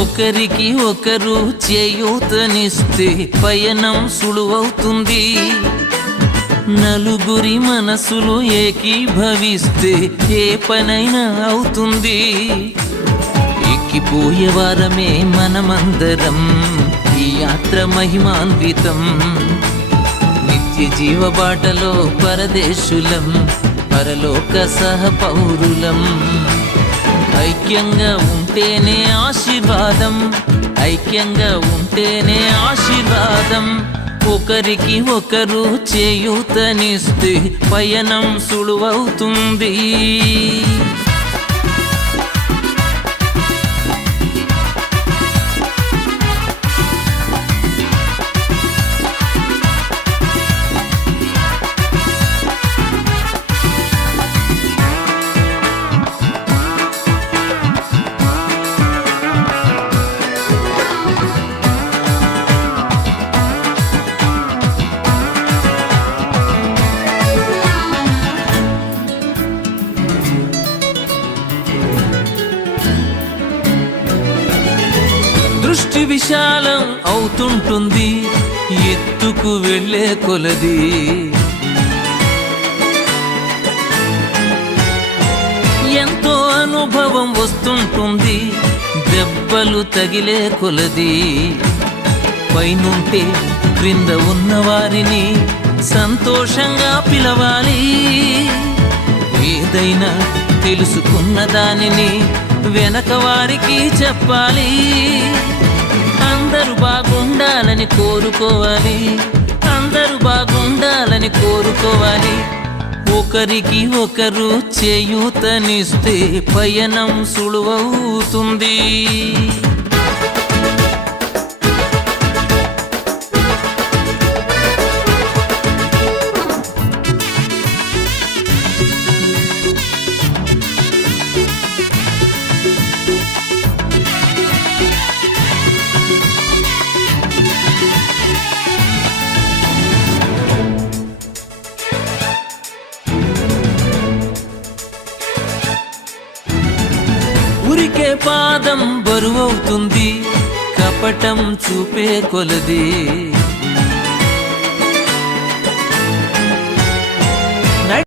ఒకరికి ఒకరు చేయూతనిస్తే పయనం సులువవుతుంది. నలుగురి మనసులు ఏకీభవిస్తే ఏ పనైనా అవుతుంది. ఎక్కిపోయే వారమే మనమందరం, ఈ యాత్ర మహిమాన్వితం. నిత్య జీవ బాటలో పరదేశులం, పరలోక సహపౌరులం. ఐక్యంగా ఉంటేనే ఆశీర్వాదం, ఐక్యంగా ఉంటేనే ఆశీర్వాదం. ఒకరికి ఒకరు చేయూతనిస్తే పయనం సులువవుతుంది. దృష్టి విశాలం అవుతుంటుంది ఎత్తుకు వెళ్ళే కొలది. ఎంతో అనుభవం వస్తుంటుంది దెబ్బలు తగిలే కొలది. పైనుంటే క్రింద ఉన్న వారిని సంతోషంగా పిలవాలి. ఏదైనా తెలుసుకున్న దానిని వెనక వారికి చెప్పాలి. అందరూ బాగుండాలని కోరుకోవాలి, అందరూ బాగుండాలని కోరుకోవాలి. ఒకరికి ఒకరు చేయూతనిస్తే పయనం సులువవుతుంది. ఉరికే పాదం బరువవుతుంది కపటం చూపే కొలది.